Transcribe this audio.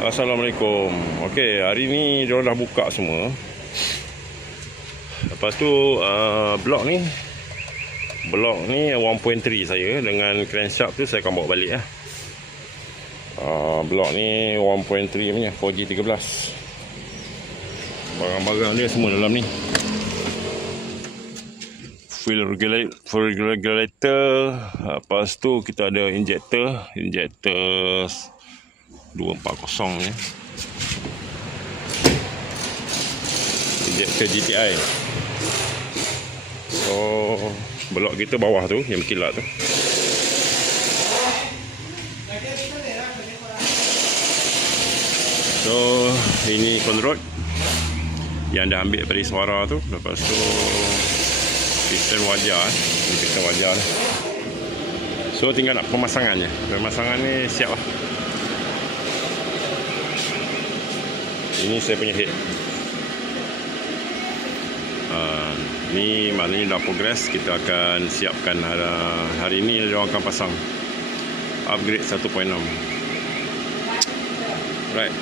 Assalamualaikum. Okey, hari ni diorang dah buka semua. Lepas tu blok ni 1.3 saya dengan crankshaft tu saya akan bawa balik lah. Blok ni 1.3 punya 4G13. Barang-barang dia semua dalam ni. Fuel regulator. Lepas tu kita ada injector 240 ni. Injector GTI. So blok kita bawah tu yang berkilat tu. So ini conrod yang dah ambil dari suara tu. Lepas tu piston wajar, ini piston wajar. So tinggal nak pemasangannya. Pemasangan ni siap lah. Ini saya punya head. Ni maknanya dah progress. Kita akan siapkan hari ni dia akan pasang upgrade 1.6. Right.